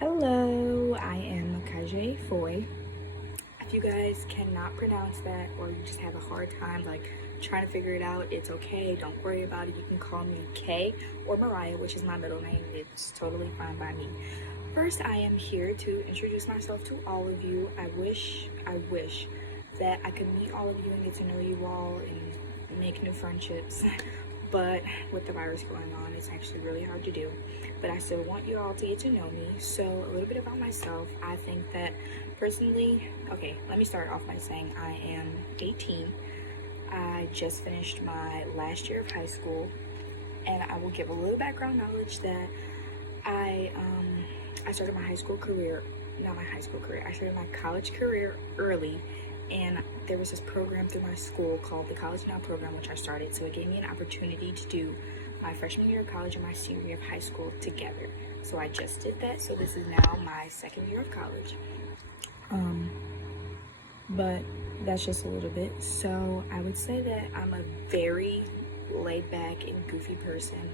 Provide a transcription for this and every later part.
Hello, I am Kyzhe Foy. If you guys cannot pronounce that or you just have a hard time trying to figure it out, it's okay. Don't worry about it. You can call me Kay or Mariah, which is my middle name. It's totally fine by me. First, I am here to introduce myself to all of you. I wish that I could meet all of you and get to know you all and make new friendships. But with the virus going on, it's actually really hard to do. But I still want you all to get to know me. So a little bit about myself. I think that personally, okay, let me start off by saying I am 18. I just finished my last year of high school, and I will give a little background knowledge that I started my high school career, not my high school career, I started my college career early, and there was this program through my school called the College Now program, which I started. So it gave me an opportunity to do my freshman year of college and my senior year of high school together. So I just did that. So this is now my second year of college. But that's just a little bit. So I would say that I'm a very laid back and goofy person,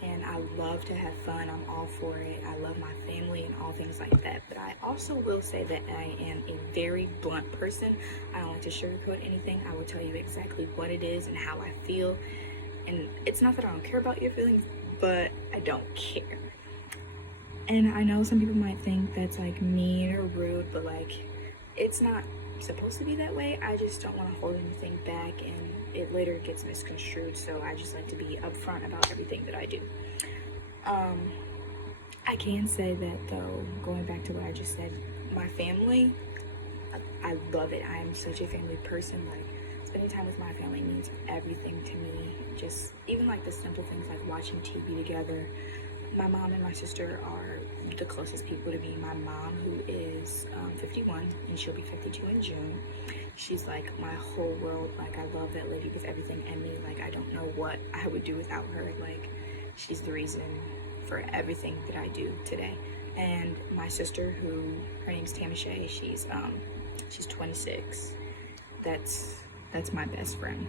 and I love to have fun. I'm all for it. I love my family and all things like that. But I also will say that I am a very blunt person. I don't like to sugarcoat anything. I will tell you exactly what it is and how I feel. And it's not that I don't care about your feelings, but I don't care. And I know some people might think that's mean or rude, but it's not supposed to be that way. I just don't want to hold anything back and it later gets misconstrued. So I just like to be upfront about everything that I do. I can say that though, going back to what I just said, my family, I love it. I am such a family person. Spending time with my family means everything to me. Just even the simple things like watching TV together. My mom and my sister are the closest people to me. My mom, who is 51, and she'll be 52 in June. She's my whole world. I love that lady with everything in me. I don't know what I would do without her. She's the reason for everything that I do today. And my sister, who her name's Kyzhe, she's 26. That's my best friend.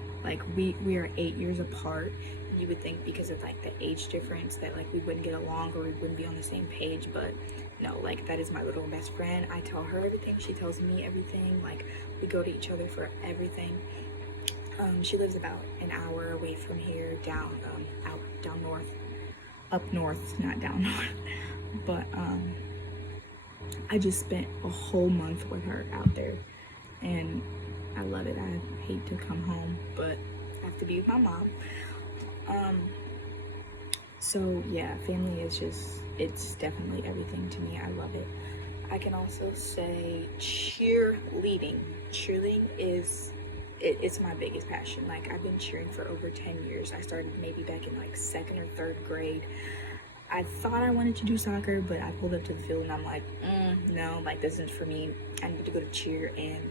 We are 8 years apart. You would think because of the age difference that we wouldn't get along or we wouldn't be on the same page, but no, that is my little best friend. I tell her everything, she tells me everything. We go to each other for everything. She lives about an hour away from here, down north, up north, not down north. But I just spent a whole month with her out there, and I love it. I hate to come home, but I have to be with my mom. So yeah, family is it's definitely everything to me. I love it. I can also say cheerleading. Cheerleading it's my biggest passion. I've been cheering for over 10 years. I started maybe back in second or third grade. I thought I wanted to do soccer, but I pulled up to the field and I'm no, this isn't for me. I need to go to cheer, and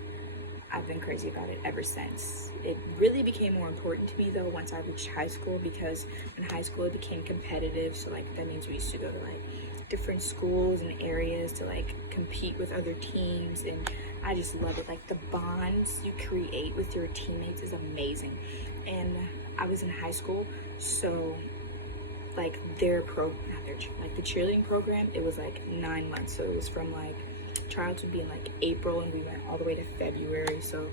I've been crazy about it ever since. It really became more important to me though once I reached high school, because in high school it became competitive. So that means we used to go to different schools and areas to compete with other teams, and I just love it. The bonds you create with your teammates is amazing. And I was in high school, so their the cheerleading program, it was 9 months. So it was from tryouts would be in April, and we went all the way to February. So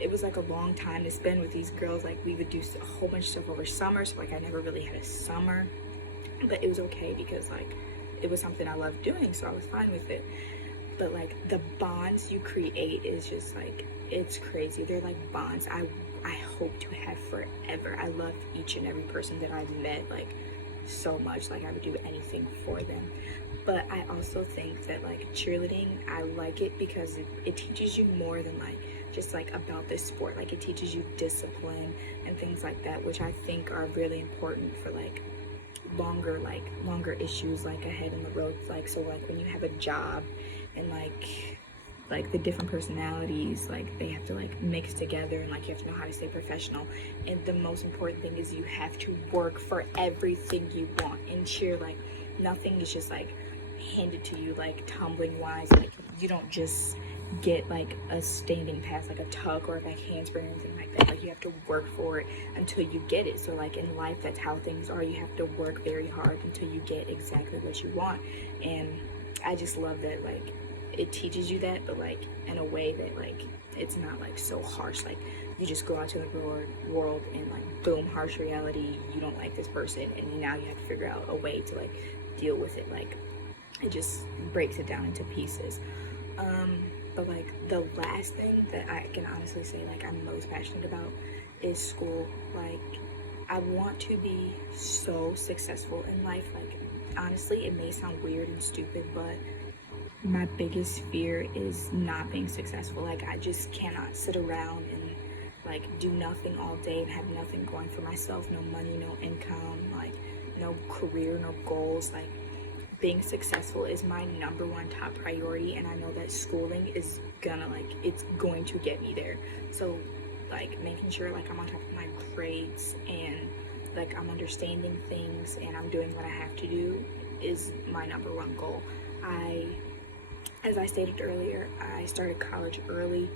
it was a long time to spend with these girls. We would do a whole bunch of stuff over summer. So I never really had a summer, but it was okay because it was something I loved doing, so I was fine with it. But the bonds you create is just it's crazy. They're bonds I hope to have forever. I love each and every person that I've met so much. I would do anything for them. But I also think that cheerleading, I like it because it teaches you more than just about this sport. It teaches you discipline and things like that, which I think are really important for longer issues ahead in the road. So when you have a job and the different personalities, they have to mix together, and you have to know how to stay professional. And the most important thing is you have to work for everything you want. In cheer, nothing is just handed to you tumbling wise. You don't just get a standing pass, a tuck or a handspring or anything like that. You have to work for it until you get it. So in life, that's how things are. You have to work very hard until you get exactly what you want. And I just love that, like, it teaches you that, but like in a way that like it's not like so harsh. Like you just go out to the world and like boom, harsh reality. You don't like this person, and now you have to figure out a way to like deal with it. Like it just breaks it down into pieces. But like the last thing that I can honestly say like I'm most passionate about is school. Like I want to be so successful in life. Like honestly, it may sound weird and stupid, but my biggest fear is not being successful. Like I just cannot sit around and like do nothing all day and have nothing going for myself. No money, no income, like no career, no goals. Like being successful is my number one top priority, and I know that schooling is gonna like it's going to get me there. So like making sure like I'm on top of my grades and like I'm understanding things and I'm doing what I have to do is my number one goal. As I stated earlier, I started college early,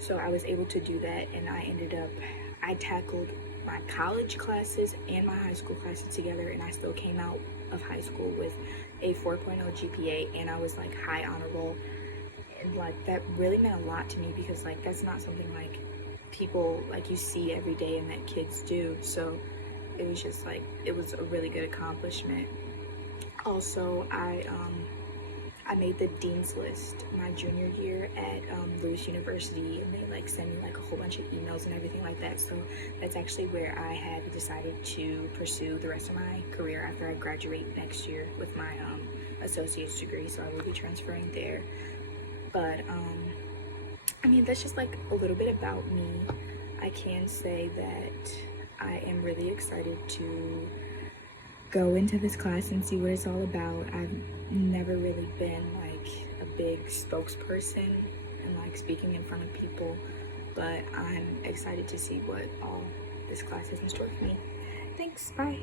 so I was able to do that, and I tackled my college classes and my high school classes together, and I still came out of high school with a 4.0 GPA, and I was like high honor roll, and like that really meant a lot to me because like that's not something like people like you see every day and that kids do. So it was just like it was a really good accomplishment. Also, I made the dean's list my junior year at Lewis University, and they like sent me like a whole bunch of emails and everything like that. So that's actually where I had decided to pursue the rest of my career after I graduate next year with my associate's degree. So I will be transferring there. But I mean, that's just like a little bit about me. I can say that I am really excited to go into this class and see what it's all about. I've never really been like a big spokesperson and like speaking in front of people, but I'm excited to see what all this class has in store for me. Thanks, bye.